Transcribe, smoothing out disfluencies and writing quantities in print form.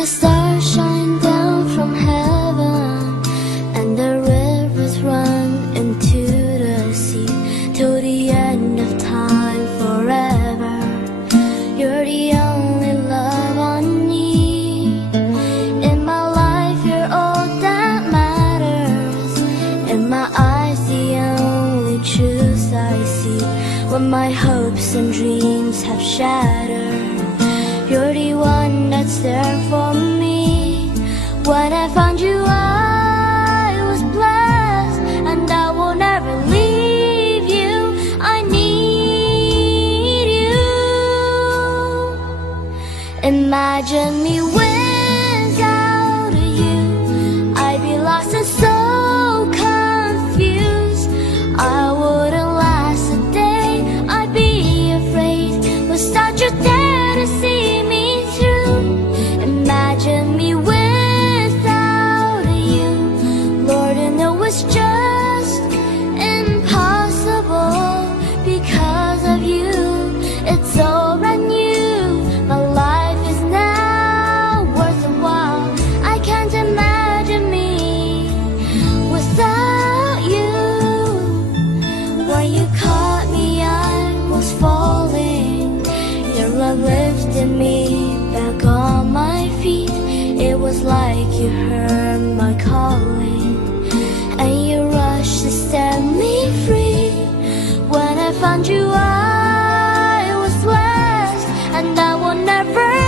the stars shine down from heaven and the rivers run into the sea, till the end of time forever, you're the only love I need. In my life you're all that matters, in my eyes the only truth I see. When my hopes and dreams have shattered, you're the one that's there for me. When I found you, I was blessed, and I will never leave you. I need you. Imagine me without you. I'd be lost and so confused. I wouldn't last a day. I'd be afraid. Was that you there to see me? Imagine me without you. Lord, I know it's just impossible. Because of you, it's all brand new. My life is now worth a while. I can't imagine me without you. When you caught me, I was falling. Your love lifted me back on my feet. It was like you heard my calling, and you rushed to set me free. When I found you, I was blessed, and I will never